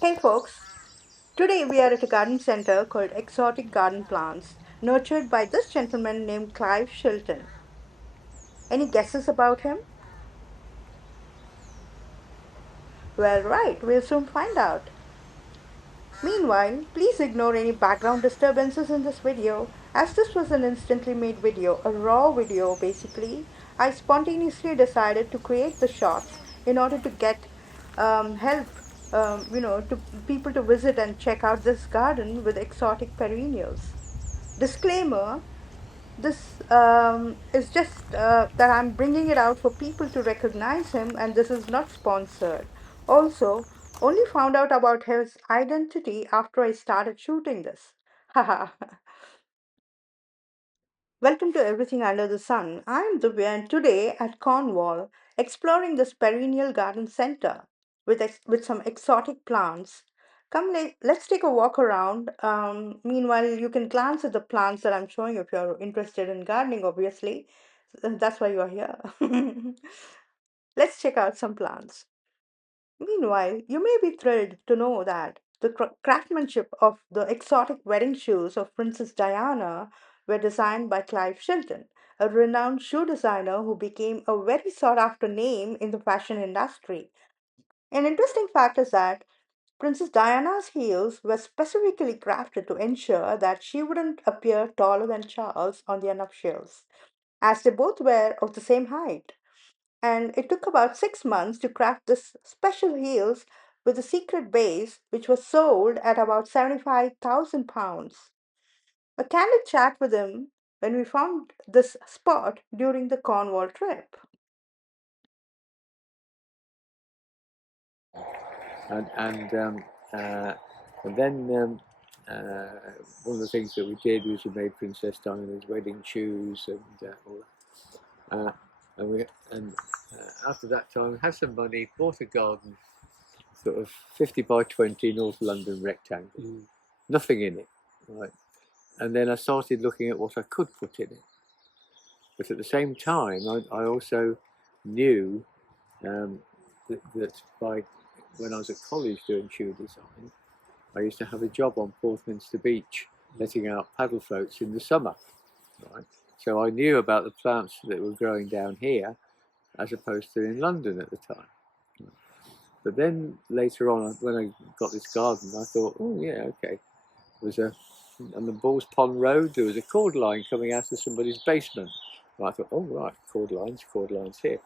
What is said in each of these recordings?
Hey folks, today we are at a garden center called Exotic Garden Plants, nurtured by this gentleman named Clive Shilton. Any guesses about him? Well, right, we'll soon find out. Meanwhile, please ignore any background disturbances in this video, as this was an instantly made video, a raw video basically. I spontaneously decided to create the shots in order to get help, to people to visit and check out this garden with exotic perennials. Disclaimer, this is just that I'm bringing it out for people to recognize him, and this is not sponsored. Also, only found out about his identity after I started shooting this. Haha. Welcome to Everything Under the Sun. I'm Divya, and today at Cornwall, exploring this perennial garden center with some exotic plants. Come, let's take a walk around. Meanwhile, you can glance at the plants that I'm showing if you're interested in gardening, obviously. That's why you're here. Let's check out some plants. Meanwhile, you may be thrilled to know that the craftsmanship of the exotic wedding shoes of Princess Diana were designed by Clive Shilton, a renowned shoe designer who became a very sought after name in the fashion industry. An interesting fact is that Princess Diana's heels were specifically crafted to ensure that she wouldn't appear taller than Charles on their nuptials, as they both were of the same height. And it took about 6 months to craft this special heels with a secret base, which was sold at about £75,000. A candid chat with him when we found this spot during the Cornwall trip. And then one of the things that we did was we made Princess Diana's wedding shoes and all that. And after that time, had some money, bought a garden, sort of 50 by 20 North London rectangle, nothing in it, right? And then I started looking at what I could put in it. But at the same time, I also knew that when I was at college doing shoe design, I used to have a job on Portminster Beach, letting out paddle floats in the summer, right? So I knew about the plants that were growing down here, as opposed to in London at the time. But then later on, when I got this garden, I thought, oh yeah, okay. On the Balls Pond Road, there was a cord line coming out of somebody's basement. And I thought, oh right, cord lines here.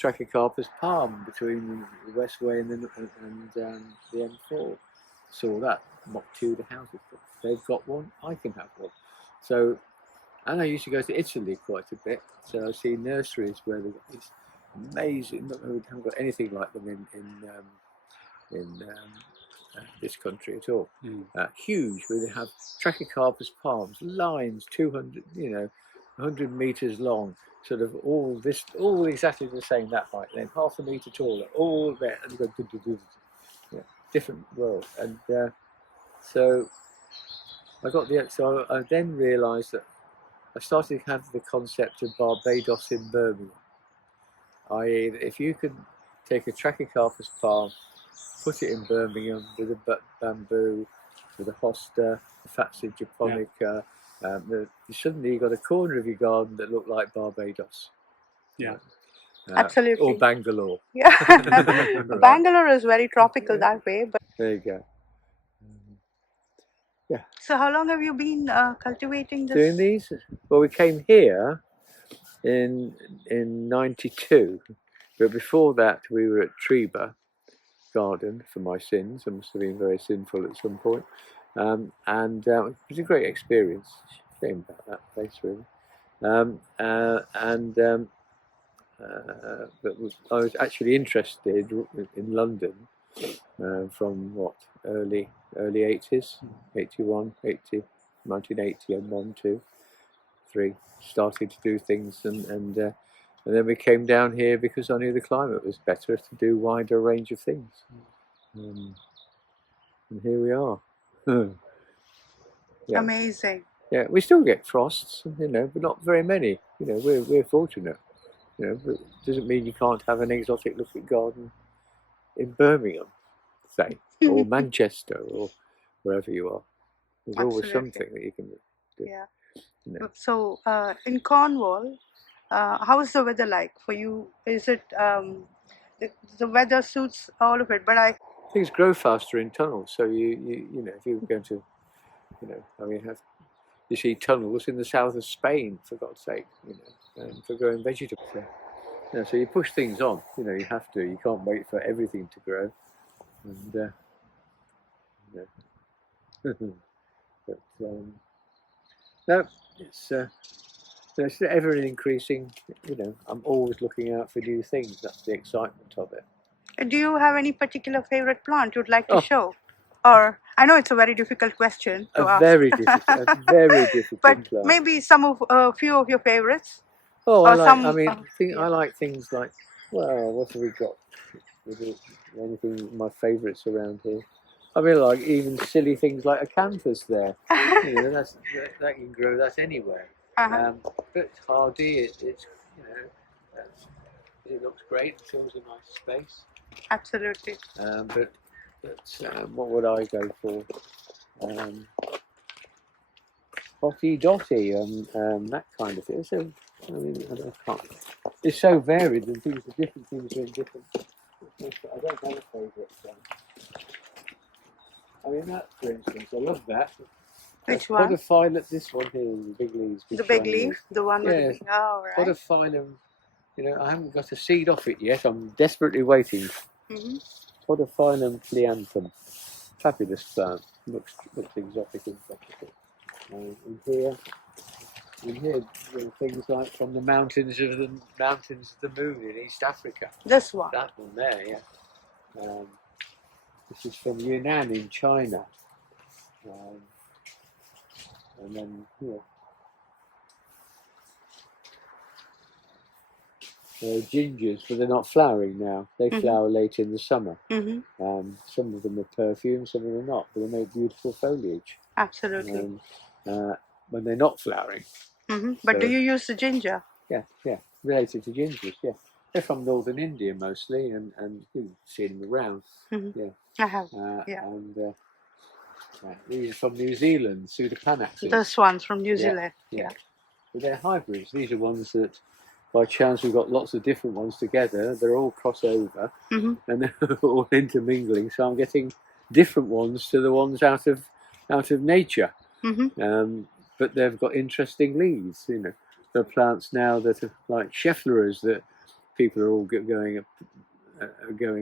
Trachycarpus palm between the Westway and the M4. Saw that, knocked two of the houses. They've got one, I can have one. So, and I used to go to Italy quite a bit, so I see nurseries where they've got these amazing. We haven't got anything like them in this country at all. Huge, where they have Trachycarpus palms, lines 200, 100 meters long, sort of all exactly the same that height, then half a meter taller, all there, and go different world. And so I then realised that I started to have the concept of Barbados in Birmingham. I.e., if you could take a Trachycarpus palm, put it in Birmingham with a bamboo, with a hosta, a Fatsia japonica, suddenly you got a corner of your garden that looked like Barbados. Yeah. Absolutely. Or Bangalore. Yeah. Bangalore is very tropical that way. But there you go. Yeah. so, how long have you been cultivating this? Doing these? Well, we came here in '92, but before that we were at Treba Garden for my sins. I must have been very sinful at some point, and it was a great experience. Shame about that place, really. But I was actually interested in London from what early 80s, 81, 80, 1980, and 1, 2, 3. Started to do things, and then we came down here because I knew the climate was better to do wider range of things. And here we are. Yeah. Amazing. Yeah, we still get frosts, but not very many. We're fortunate. But it doesn't mean you can't have an exotic looking garden in Birmingham, say. or Manchester or wherever you are. There's always Absolutely. something that you can do. Yeah. You know. So, in Cornwall, how is the weather like for you? Is it the weather suits all of it? But Things grow faster in tunnels, so you know if you're going to, you know, I mean, you see tunnels in the south of Spain, for God's sake, you know, for growing vegetables. So, you know, so you push things on. You know, you have to. You can't wait for everything to grow. And you know. But no, it's ever increasing. You know, I'm always looking out for new things. That's the excitement of it. do you have any particular favorite plant you'd like to Oh, show? Or I know it's a very difficult question a to ask, very but difficult plant. maybe some of a few of your favorites, Oh, or I some. mean, I Yeah. like things like, well, what have we got? Is it anything, my favourites around here? I mean, like even silly things like a canvas there. You know, that can grow that anywhere. Uh-huh. But it's hardy. It's you know, it looks great. It fills a nice space. Absolutely. But what would I go for? Spotty dotty that kind of thing. So, I mean, I can't. It's so varied and things are different things are in different. I don't have a favourite. I mean, that for instance, I love that. That's Which one? podophyllum. This one here, the big leaves, big The big shiny leaf, leaves. the one with the Yes, big. Oh, right. podophyllum. You know, I haven't got a seed off it yet. I'm desperately waiting. Mm-hmm. Podophyllum pleanthum. Fabulous plant. Looks exotic and tropical. In here, there are things like from the mountains of the moon in East Africa. This one. That one there, yeah. This is from Yunnan in China. And then here, gingers, but they're not flowering now. They flower late in the summer. Some of them are perfume, some of them are not, but they make beautiful foliage. Absolutely. When they're not flowering. But So, do you use the ginger? Yeah, related to gingers, yeah. They're from northern India mostly, and you see them around. Yeah. I have. Yeah. And these are from New Zealand, Pseudopanaxes. This one's from New Zealand. Yeah. But they're hybrids. These are ones that, by chance, we've got lots of different ones together. They're all crossover, and they're all intermingling. So I'm getting different ones to the ones out of nature. But they've got interesting leaves. You know, there are plants now that are like Scheffleras that people are all going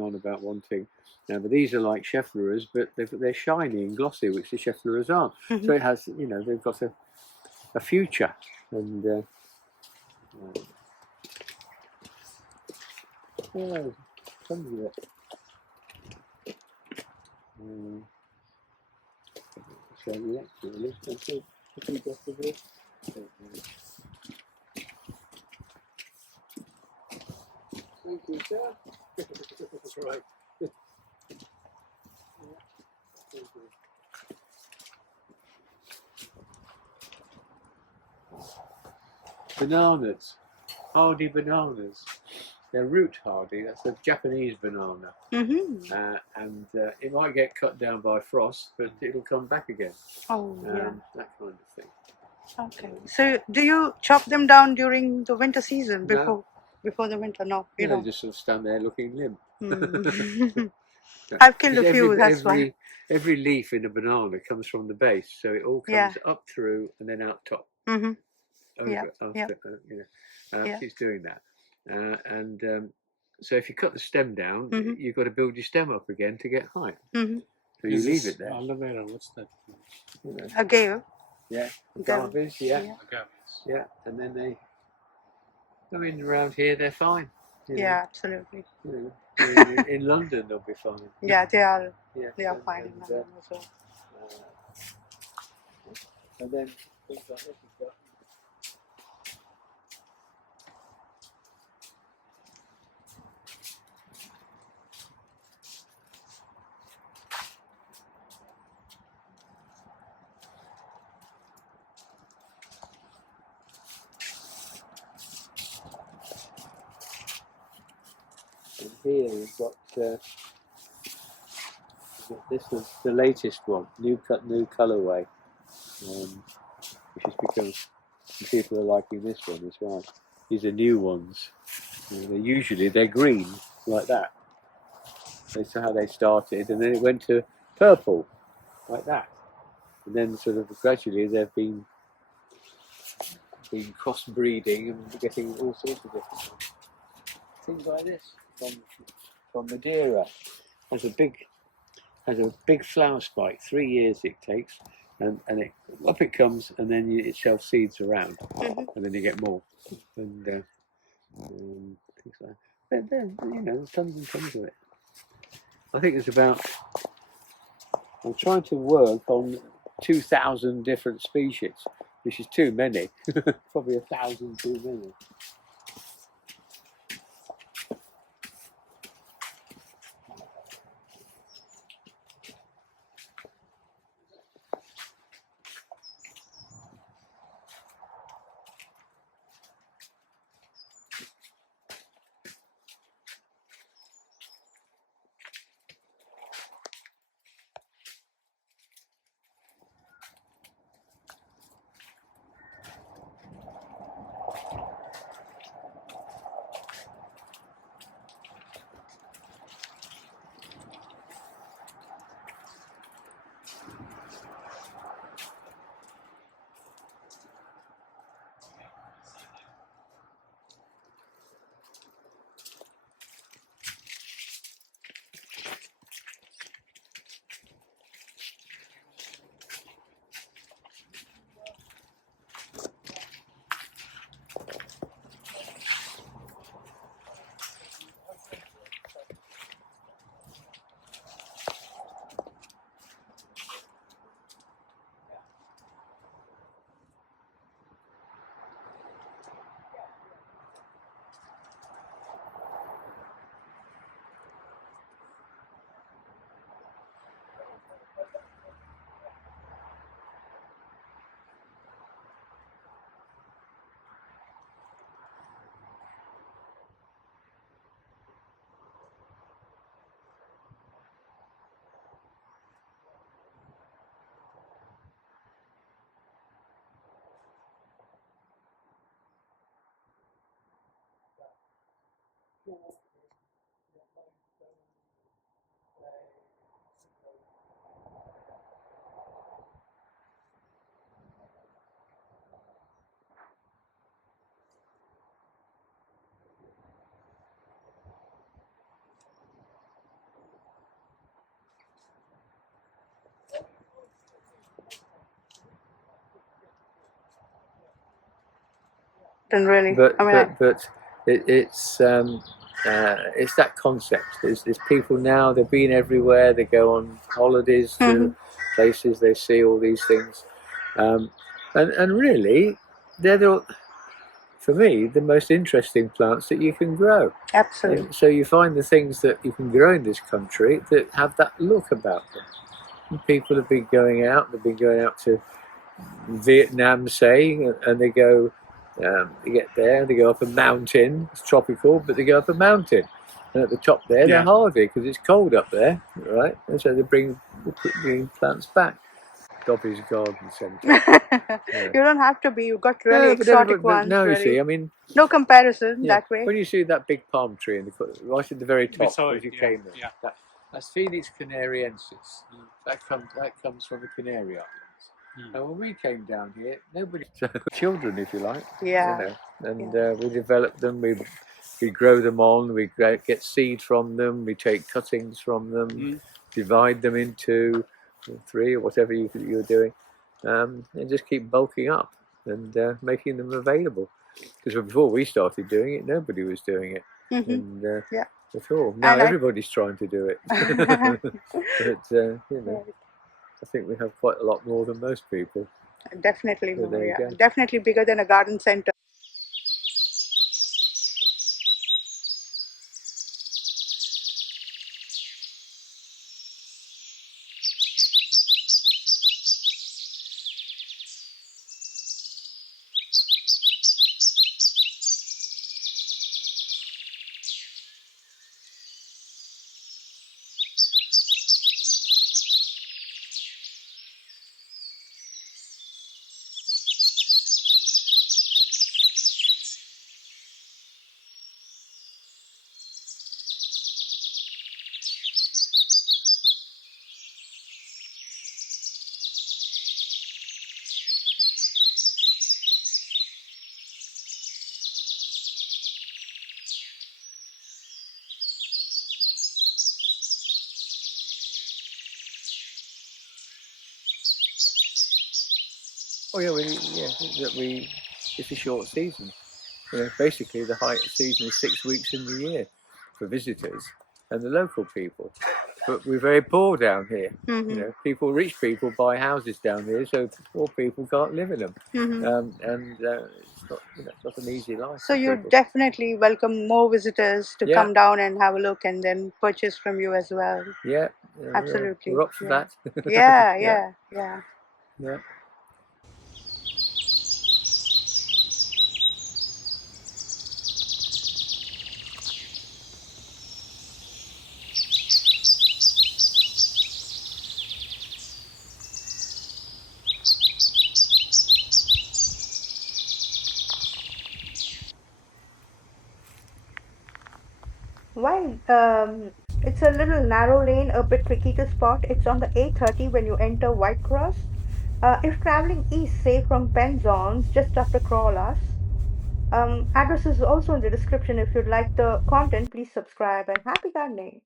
on about wanting. Now, but these are like Scheffleras, but they're shiny and glossy, which the Scheffleras are. So it has, you know, they've got a future. And some of it. Show you actually. Let's see if we got the bit. Thank you, sir. That's right. Thank you. Bananas, hardy bananas. They're root hardy. That's a Japanese banana, and it might get cut down by frost, but it'll come back again. Oh, yeah. That kind of thing. Okay. So, do you chop them down during the winter season before the winter? No, you They don't. just sort of stand there looking limp. I've killed a few. That's why. Every leaf in a banana comes from the base, so it all comes up through and then out top. Over, keeps doing that, so if you cut the stem down, you've got to build your stem up again to get height. So you leave it there. Aloe vera, what's that? Agave. Yeah, agaves, yeah, and then they come in around here. They're fine. Absolutely. You know, in London they'll be fine. Yeah, they are. Yeah, They are fine in London as well. And then things like this is got. And here we've got This is the latest one, new colourway, which has become. People are liking this one as well. These are new ones. Usually they're green like that. That's how they started, and then it went to purple like that, and then sort of gradually they've been crossbreeding and getting all sorts of different things like this from Madeira. Has a big flower spike. 3 years it takes, and up it comes, and then it self seeds around, and then you get more, and things like that. There's tons and tons of it. I think there's about. I'm trying to work on 2,000 different species, which is too many. Probably 1,000 too many. And really, But I mean, it's that concept. There's people now. They've been everywhere. They go on holidays to places. They see all these things, and really, for me, the most interesting plants that you can grow. absolutely. And so you find the things that you can grow in this country that have that look about them. And people have been going out. They've been going out to Vietnam, say, and they go. They get there. They go up a mountain. It's tropical, but they go up a mountain, and at the top there, they're hardy because it's cold up there, right? And so they bring plants back. Dobby's Garden Centre. You don't have to be. You've got really exotic ones. No, you Really, see, I mean, no comparison that way. when you see that big palm tree right at the very top, saw as it, you yeah, came there, yeah. that's Phoenix canariensis. That comes from the Canary Islands. And when we came down here, nobody children, if you like, Yeah. and we develop them. We grow them on. We get seed from them. We take cuttings from them, divide them into 3 or whatever you're doing, and just keep bulking up and making them available. Because before we started doing it, nobody was doing it, and Yeah. at all. Now And everybody's trying to do it. But I think we have quite a lot more than most people. definitely So more. there you Yeah, go. definitely bigger than a garden center. Oh yeah, it's a short season. Basically the height of season is 6 weeks in the year for visitors and the local people. But we're very poor down here. Rich people buy houses down here, so poor people can't live in them. And it's not an easy life So for you people. definitely welcome more visitors to Yeah, come down and have a look and then purchase from you as well. yeah, Absolutely. we're up for Yeah. that. Yeah, Yeah, yeah, yeah. yeah. While it's a little narrow lane, a bit tricky to spot, it's on the A30 when you enter Whitecross. If traveling east, say from Penzance, just after Crawlas, address is also in the description. If you'd like the content, please subscribe and happy gardening.